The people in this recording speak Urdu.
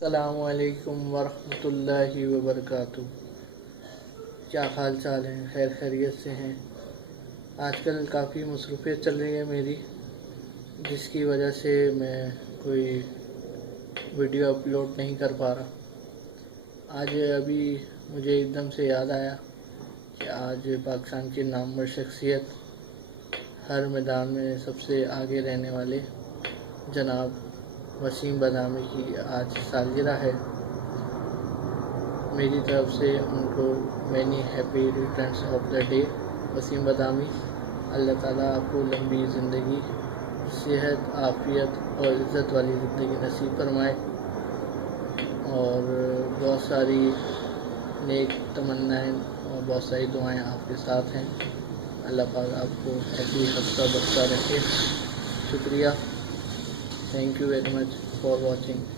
السلام علیکم ورحمۃ اللہ وبرکاتہ۔ کیا حال چال ہیں؟ خیر خیریت سے ہیں؟ آج کل کافی مصروفیت چل رہی ہے میری، جس کی وجہ سے میں کوئی ویڈیو اپلوڈ نہیں کر پا رہا۔ آج ابھی مجھے ایک دم سے یاد آیا کہ آج پاکستان کی نامور شخصیت، ہر میدان میں سب سے آگے رہنے والے جناب وسیم بادامی کی آج سالگرہ ہے۔ میری طرف سے ان کو many happy returns of the day. Waseem Badami, اللہ تعالیٰ آپ کو لمبی زندگی، صحت، عافیت اور عزت والی زندگی نصیب فرمائے، اور بہت ساری نیک تمنائیں اور بہت ساری دعائیں آپ کے ساتھ ہیں۔ اللہ پاک آپ کو ایسی ہفتہ بختہ رکھے۔ شکریہ، thank you very much for watching.